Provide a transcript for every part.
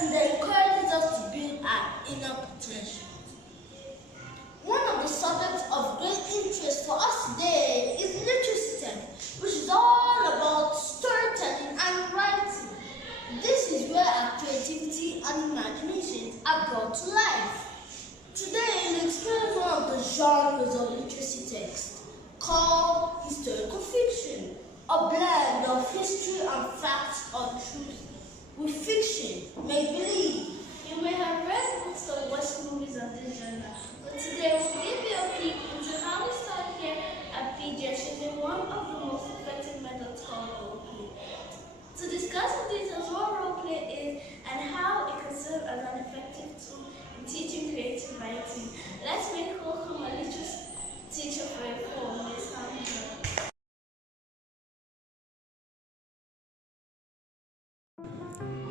and that encourages us to build our inner potential. One of the subjects of great interest for us today is literacy text, which is all about storytelling and writing. This is where our creativity and imaginations are brought to life. Today, we'll explore one of the genres of literacy text called historical fiction, a blend of history and facts or truth with fiction, make believe. You may have read books or watched movies of this genre, but today we'll give you a peek into how we start here at PGS using one of the most effective methods called roleplay. To discuss the details of what roleplay is and how it can serve as an effective tool in teaching creative writing, let's make welcome a literacy teacher for a call, Ms. Hamza.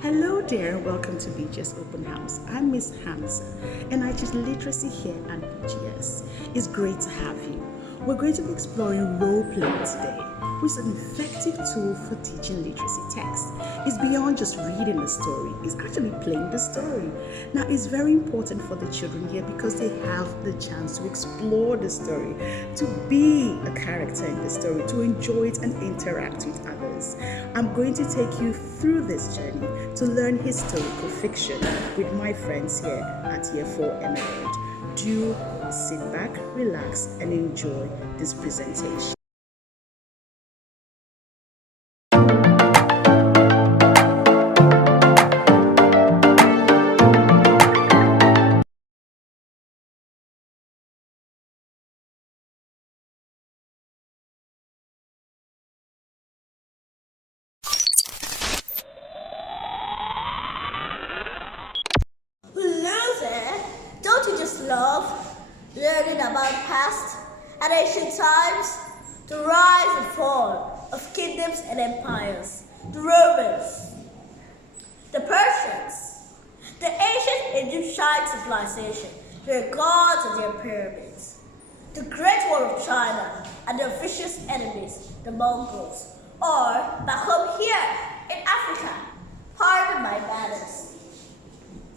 Hello there, welcome to BGS Open House. I'm Miss Hamza and I teach literacy here at BGS. It's great to have you. We're going to be exploring role playing today, which is an effective tool for teaching literacy text. It's beyond just reading the story, it's actually playing the story. Now, it's very important for the children here because they have the chance to explore the story, to be a character in the story, to enjoy it and interact with others. I'm going to take you through this journey to learn historical fiction with my friends here at Year 4 Emerald. Do sit back, relax, and enjoy this presentation. Hello there! Don't you just love learning about past and ancient times? The rise and fall of kingdoms and empires, the Romans, the Persians, the ancient Egyptian civilization, their gods and their pyramids, the Great Wall of China and their vicious enemies, the Mongols, or back home here in Africa, pardon my manners.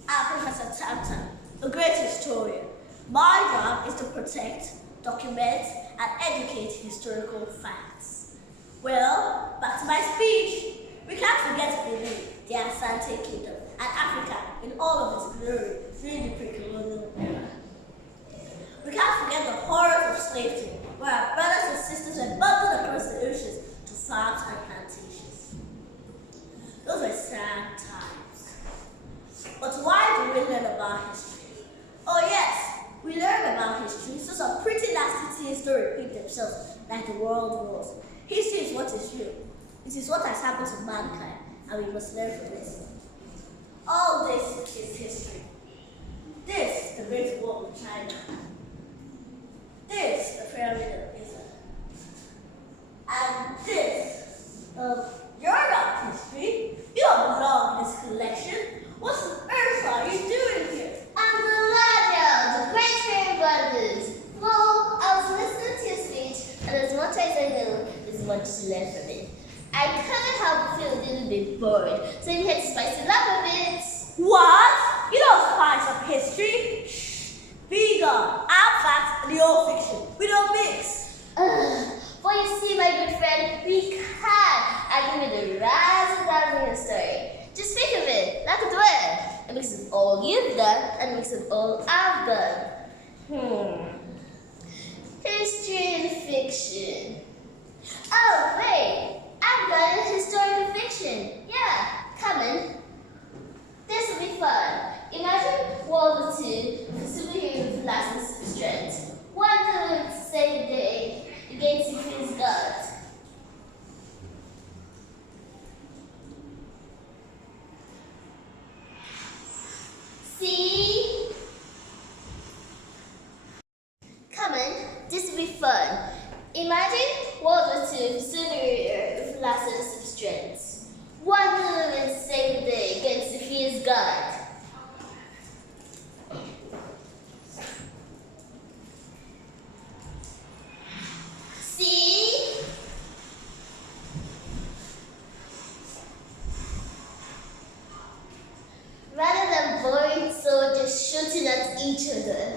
I'm Professor Tamtam, a great historian. My job is to protect, document, and educate historical facts. Well, back to my speech. We can't forget Benin, the Asante Kingdom, and Africa in all of its glory during the pre-colonial era. We can't forget the horrors of slavery, where our brothers and sisters were bundled across the oceans to farms and plantations. Those were sad times. But why do we learn about history? Oh yes, we learn about history so some pretty nasty things don't repeat themselves like the world wars. History is what is real. It is what has happened to mankind, and we must learn from it. All this is history. This, the Great Wall of China. This, the Pyramid of Giza. And this, you're not history. You don't belong in this collection. What on earth are you doing here? I'm the Great Fairy Brothers. Well, I was listening to your speech, and as much as I know, there's much to learn from it. I couldn't help but feel a little bit bored, so you had to spice it up a bit. What? You don't spice up history. Shh. Be gone. Our facts and the old fiction. We don't mix. Well, you see, my good friend, we can agree with the rise and down in your story. Just think of it, like a duet. A mix of all you've done and a mix of all I've done. History and fiction. Oh, wait, I've got a historical fiction. Yeah, coming. This will be fun. Imagine World War II with superheroes with lasting strength. One to save the day against his gods. See? Come on, this will be fun. Imagine World War II with superheroes with lasting strength. One to save the each other.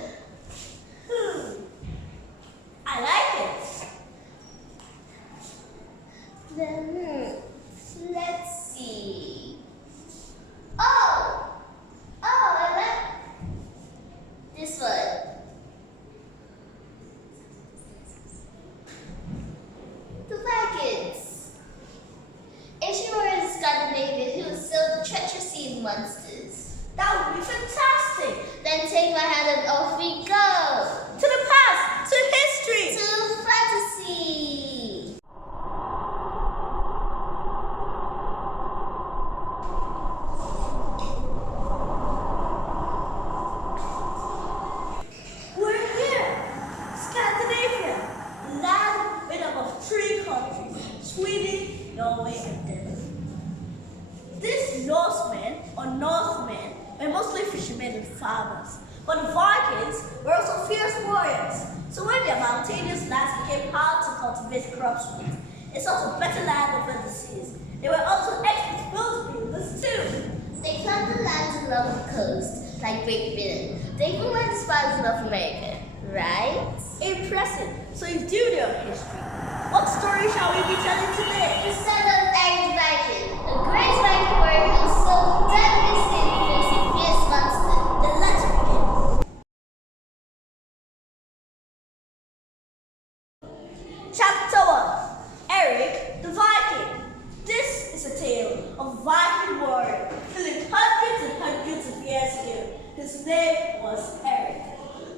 I like it. Then, let's see. Oh! I like this one. The Vikings. Ancient warriors in Scandinavia who assailed the treacherous sea monsters. That would be fantastic. Then take my hand and off we go. To the past, to history. To fantasy. We're here. Scandinavia. Land made up of 3 countries. Sweden, Norway, and Denmark. These Norsemen or Northmen were mostly fishermen and farmers. But the Vikings were also fierce warriors. So when their mountainous lands became hard to cultivate crops with, it sought a better land over the seas. They were also expert boat builders too. They planned the lands along the coast, like Great Britain. They even went as far as North America, right? Impressive. So you do know history. What story shall we be telling today? The son of Erik the Viking, a great Viking warrior who was so deadly skilled facing fierce monsters. Then let's begin. Chapter 1. Erik the Viking. This is a tale of a Viking warrior who lived hundreds and hundreds of years ago. His name was Erik.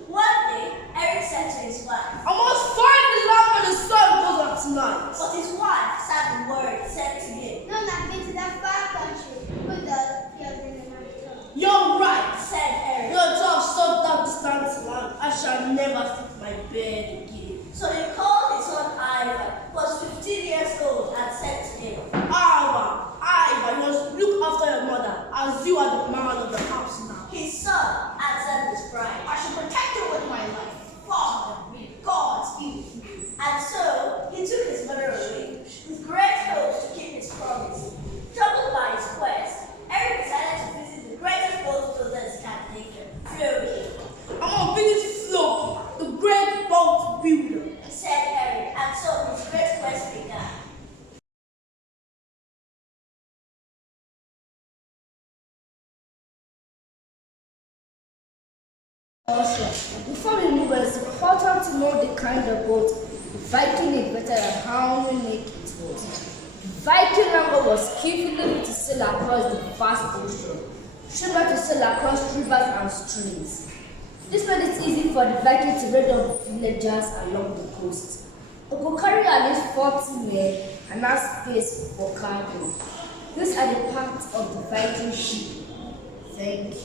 One day, Erik said to his wife, I must find the land where the sun goes up tonight. but his wife, sad word, said to him, No, not been to that far country. Who does? He has been in my tongue. You're right. said Erik. You're tough, so that distance land. I shall never sleep my bed again. So he called his son Ivan, who was 15 years old, and said to him, Ivan, you must look after your mother, as you are the man of the house now. his son answered his bride, I shall protect you with my life. Father, may God be with you. and so he took his mother away, with great hopes to keep his promise. Troubled by his quest, Erik decided to visit the greatest boat builder in Scandinavia, Floki. I'm on visit Floki, the great boat builder. Said Erik, and so his great quest began. Also, before we move on, it's important to know the kind of boat the Viking is better than how unique it was. The Viking number was skillfully built to sail across the vast ocean, similar to sail across rivers and streams. This made it easy for the Viking to raid on villagers along the coast. It could carry at least 40 men and have space for cargo. These are the parts of the Viking ship. Thank you.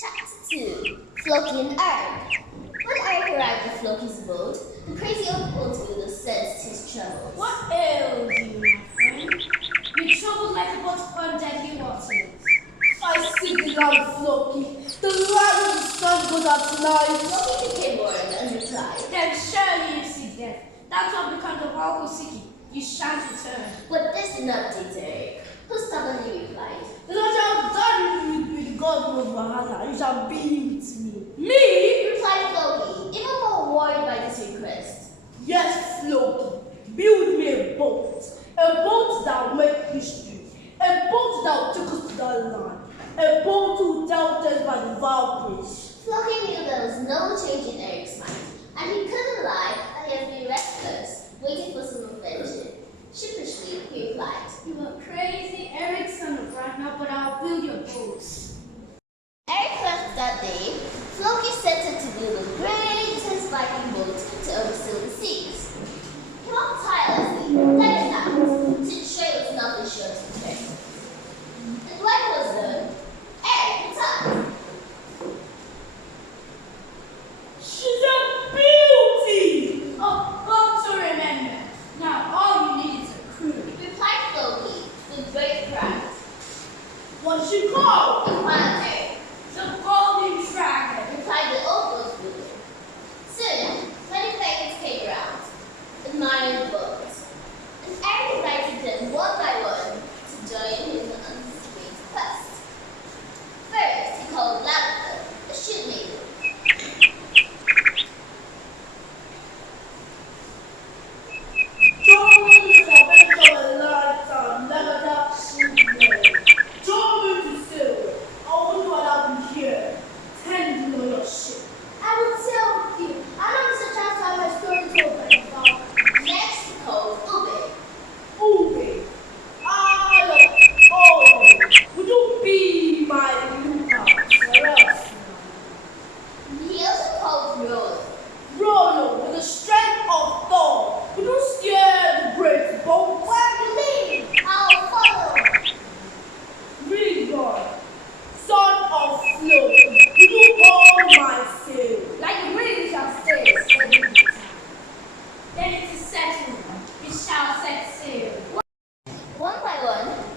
Chapter 2. Floki and Erik. When Erik arrived at Floki's boat, the crazy old boat builder sensed his troubles. What ails you, my friend? You troubled like a boat on deadly waters. I see the land Floki, the land where the sun goes up tonight. Floki became worried and replied, Then surely you seek death. That's what becomes of all who seek it. You shan't return. but this did not deter Erik, who stubbornly replied, The Lord shall die with God of Valhalla. You shall be with me. Me? replied Floki, even more worried by this request. Yes, Floki. Build me a boat that will make history, a boat that will take us to that land, a boat to tell tales by the Valkyries. Floki knew there was no change in Erik's mind, and he couldn't lie that he had been restless, waiting for some adventure. Sheepishly, he replied, You are crazy, Erik, son of Ragnar, but I'll build your boats. Erik left that day. Floki set out to build the greatest Viking boat to oversail the seas. He worked tirelessly, day and night, to ensure it was nothing short of perfect. And when it was done, Erik returned.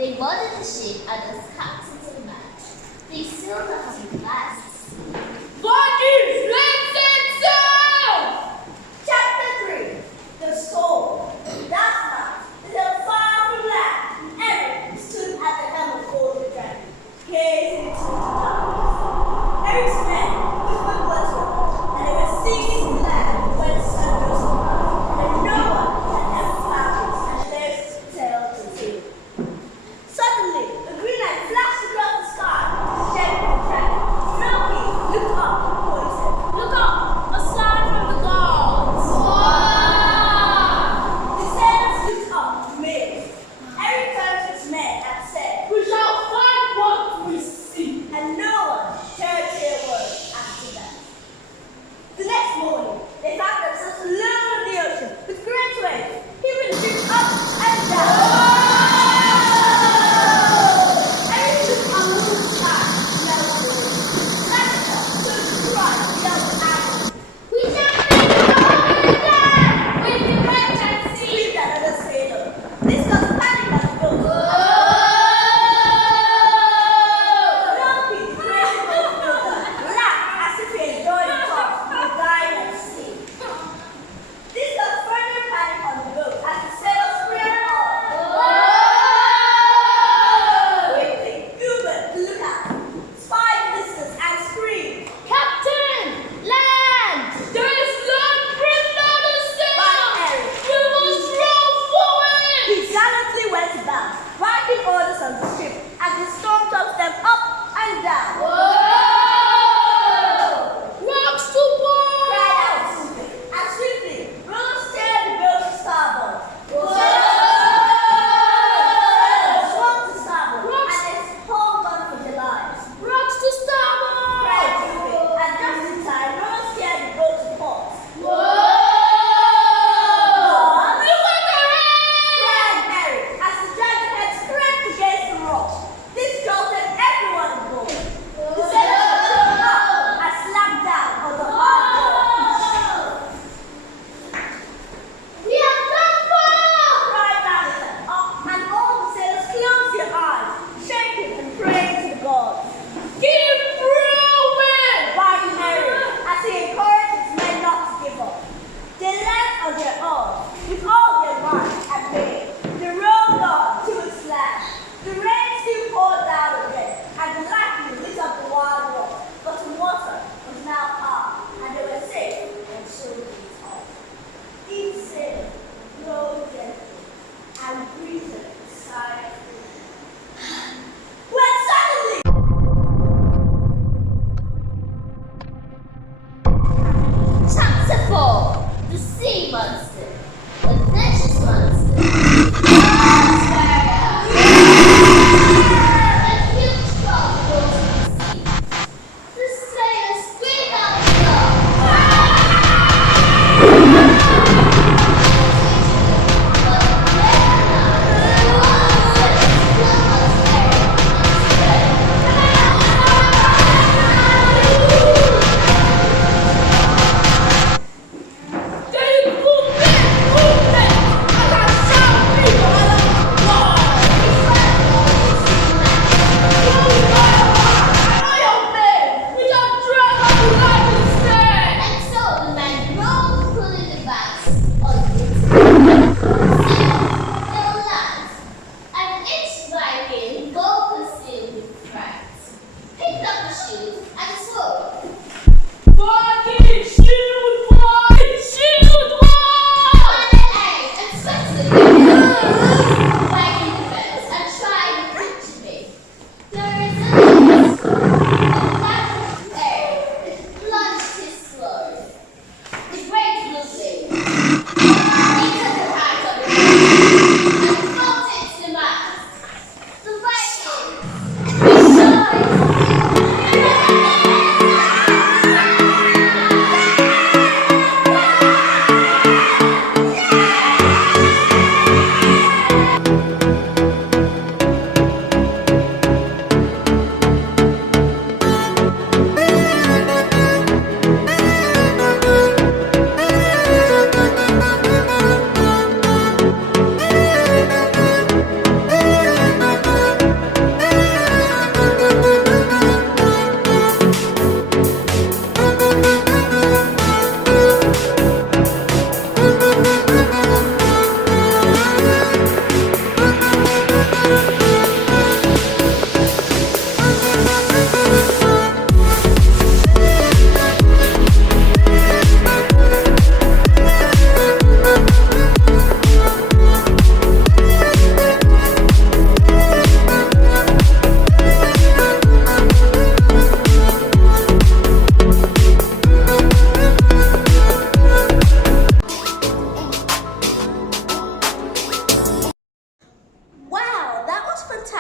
They boarded the ship and the captains and man. They sailed out to the masts. Vikings, let's set sail! Chapter 3. The Storm. That night, they sailed far from land. Erik stood at the helm of Golden Dragon, gazing into the darkness. Erik's men whispered words were on, and they were seeking to land when the sun rose above, and no one had ever found it and lived to tell the tale. Suddenly, a green light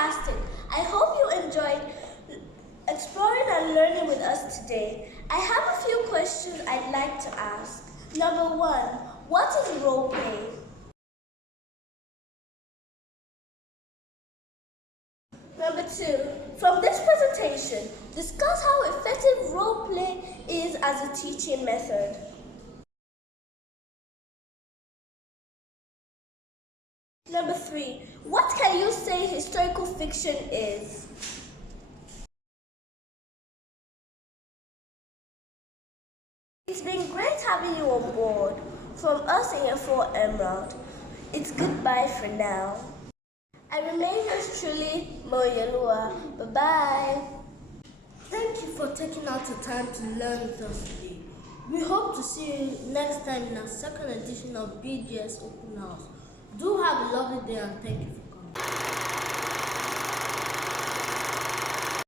fantastic. I hope you enjoyed exploring and learning with us today. I have a few questions I'd like to ask. Number 1, what is role play? Number 2, from this presentation, discuss how effective role play is as a teaching method. Number 3, what can you say historical fiction is? It's been great having you on board. From us here for Emerald, it's goodbye for now. I remain yours truly, Moyelua. Bye-bye. Thank you for taking out the time to learn with us today. We hope to see you next time in our second edition of BGS Open House. Do have a lovely day and thank you for coming.